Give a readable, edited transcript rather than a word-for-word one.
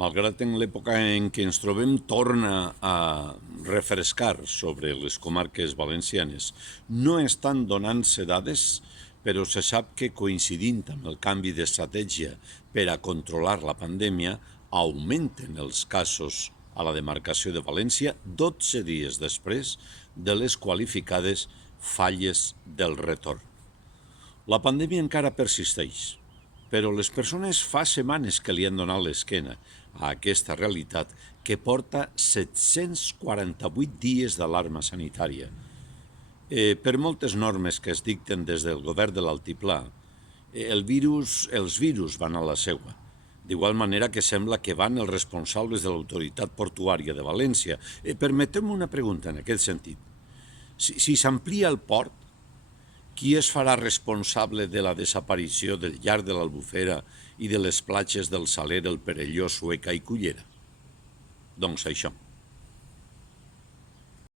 malgrat en l'època en què ens trobem, torna a refrescar sobre les comarques valencianes. No estan donant-se dades, però se sap que coincidint amb el canvi d'estratègia per a controlar la pandèmia, augmenten els casos a la demarcació de València 12 dies després de les qualificades falles del retorn. La pandèmia encara persisteix, però les persones fa setmanes que li han donat l'esquena a aquesta realitat que porta 748 dies d'alarma sanitària. Per moltes normes que es dicten des del govern de l'Altiplà, els virus van a la seua. D'igual manera que sembla que van els responsables de l'autoritat portuària de València. Permeteu-me una pregunta en aquest sentit. Si s'amplia el port, qui es farà responsable de la desaparició del llarg de l'Albufera i de les platges del Saler, el Perelló, Sueca i Cullera? Doncs això.